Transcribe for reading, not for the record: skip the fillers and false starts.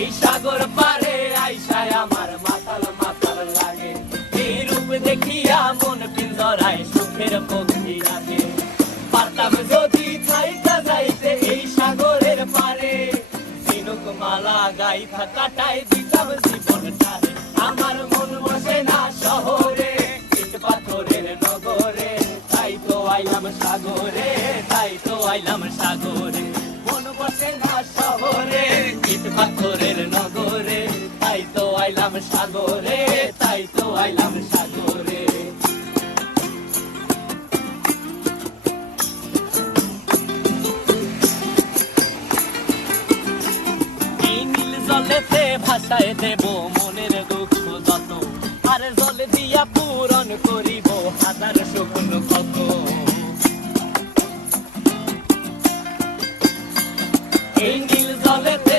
এই সাগর পারে আইসায় আমার মাতাল মাতাল লাগে, এই রূপ দেখিয়া মন পিঞ্জরায় সুখের পক্ষী রাখে। পারতাম যদি থাইকা যাইতে এই সাগরের পারে, ঝিনুক মালা গাইথা কাটাই দিতাম জীবনটারে। আমার মন বসে না শহরে, ইট পাথরের নগরে, তাই তো আইলাম সাগরে, তাই তো আইলাম সাগরে। মন বসে না শহরে, ইট পাথরের নগরে, তাই তো আইলাম সাগরে, তাই তো আইলাম সাগরে। এই নীল জলেতে ভাসায় দেব মনের দুঃখ যত, আর জলে দিয়া পূরণ করিব হাজার স্বপ্ন কত। এই নীল জলেতে